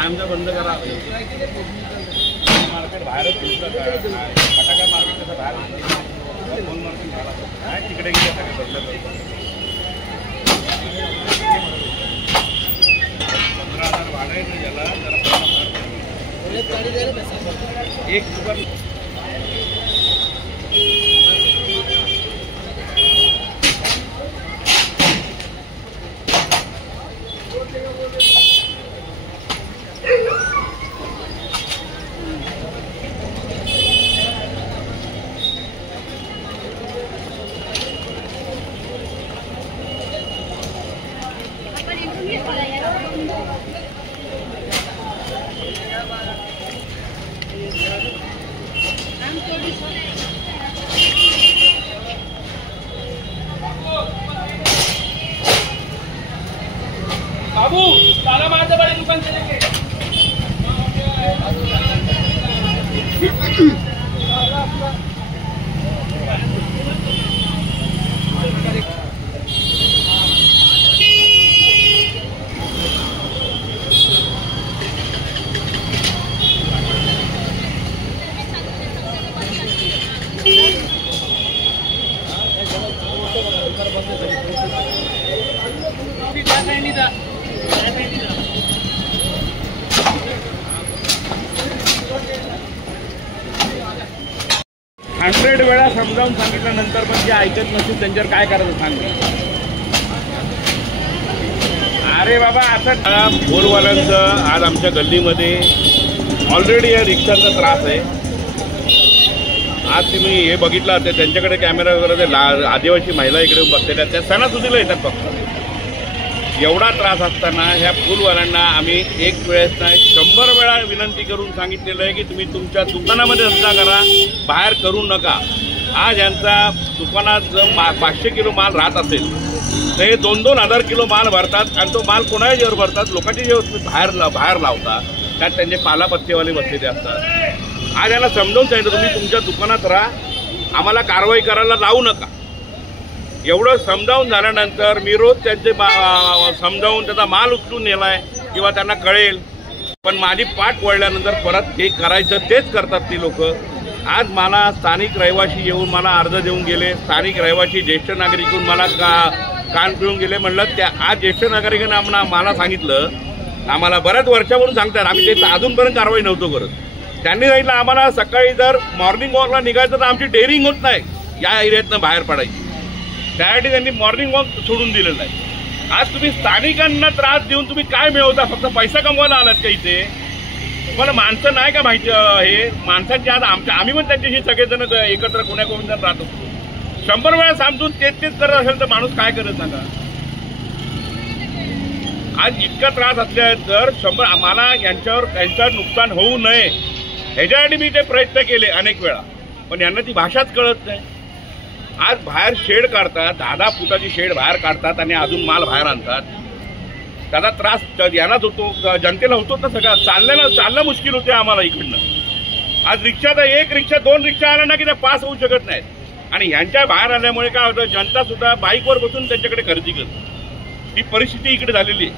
आमचा बंद करा मार्केट बाहेरच फटाका मार्केट कसं बाहेर फोन मार्केट झाला काय तिकडे गेले सगळे बदलत 15,000 भाडं आहे ना याला जरा एक दुकान बाबू ताला मारते बड़े दुकान चलेंगे। हंड्रेड वेळा समजावून सांगितल्यानंतर पण जे ऐकत नसतील त्यांच्यावर काय करायचं सांग। अरे बाबा आता फोरवाल्यांचं आज आमच्या गल्लीमध्ये ऑलरेडी या रिक्षाचा त्रास आहे। आज तुम्ही हे बघितलं असेल त्यांच्याकडे कॅमेरा वगैरे आदिवासी महिला इकडे बसलेल्या त्या सणासुदीला येतात फक्त। एवढा त्रास असताना ह्या फुलवाल्यांना आम्ही एक वेळेस नाही 100 वेळा विनंती करून सांगितलेलं आहे की तुम्ही तुमच्या दुकानामध्ये धंदा करा, बाहेर करू नका। आज यांचा दुकानात जर 500 किलो माल राहत असेल तर हे 2-2 हजार किलो माल भरतात आणि तो माल कोणाच्या जेवर भरतात, लोकांच्या जेवर तुम्ही बाहेर लावता, त्यात त्यांचे पालापत्तेवाले बसलेले असतात। आज यांना समजावून सांगितलं तुम्ही तुमच्या दुकानात राहा, आम्हाला कारवाई करायला लावू नका। एवढं समजावून झाल्यानंतर मी रोज त्यांचे समजावून त्याचा माल उचलून नेलाय किंवा त्यांना कळेल, पण माझी पाठ वळल्यानंतर परत ते करायचं तेच करतात ती लोक। आज मला स्थानिक रहिवासी येऊन मला अर्ज देऊन गेले, स्थानिक रहिवासी ज्येष्ठ नागरिक येऊन मला कान पिळून गेले। म्हणलं त्या आज ज्येष्ठ नागरिकांना मला सांगितलं, आम्हाला बऱ्याच वर्षावरून सांगतात, आम्ही ते अजूनपर्यंत कारवाई नव्हतो करत। त्यांनी सांगितलं आम्हाला सकाळी जर मॉर्निंग वॉकला निघायचं तर आमची डेअरिंग होत नाही या एरियातनं बाहेर पडायची, त्यासाठी त्यांनी मॉर्निंग वॉक सोडून दिलेलं आहे। आज तुम्ही स्थानिकांना त्रास देऊन तुम्ही काय मिळवता? फक्त पैसा कमवायला आलात का इथे? तुम्हाला माणसं नाही का माहिती? हे माणसांची आज आम्ही पण त्यांच्याशी सगळेजण एकत्र कोण्या राहत असतो। 100 वेळा समजून तेच करत असेल तर माणूस काय करत सांगा? आज इतका त्रास असल्यानंतर 100 आम्हाला यांचं नुकसान होऊ नये ह्याच्यासाठी मी ते प्रयत्न केले अनेक वेळा, पण यांना ती भाषाच कळत नाही। आज बाहेर शेड काढतात, 10-10 फुटाची शेड बाहेर काढतात आणि अजून माल बाहेर आणतात। त्याचा त्रास यांनाच होतो, जनतेला होतो ना। सगळं चालणं मुश्किल होते आम्हाला इकडनं। आज रिक्षाचा 1 रिक्षा 2 रिक्षा आला ना की ते पास होऊ शकत नाहीत आणि ह्यांच्या बाहेर आल्यामुळे काय होतं, जनता सुद्धा बाईकवर बसून त्यांच्याकडे खरेदी करते। ही परिस्थिती इकडे झालेली आहे।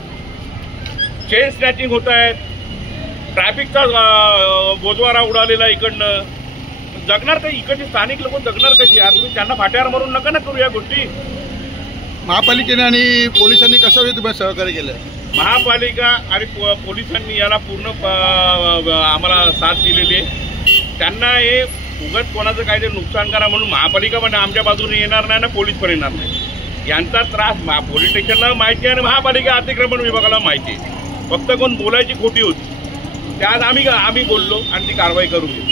चेन स्नॅचिंग होत आहेत, ट्रॅफिकचा बोजवारा उडालेला इकडनं। जगणार काही इकडचे स्थानिक लोक जगणार कशी यार? तुम्ही त्यांना फाट्यावर मारून नका ना करू या गोष्टी। महापालिकेने आणि पोलिसांनी कसं तुम्ही सहकार्य केलं? महापालिका आणि पोलिसांनी याला पूर्ण आम्हाला साथ दिलेली आहे। त्यांना हे उगाच कोणाचं काहीतरी नुकसान करा म्हणून महापालिका पण आमच्या बाजूने येणार नाही ना पोलीस पण येणार नाही। यांचा त्रास पोलीस स्टेशनला माहिती आहे आणि महापालिका अतिक्रमण विभागाला माहिती आहे। फक्त कोण बोलायची खोटी होती, त्यात आम्ही बोललो आणि ती कारवाई करून घेऊ।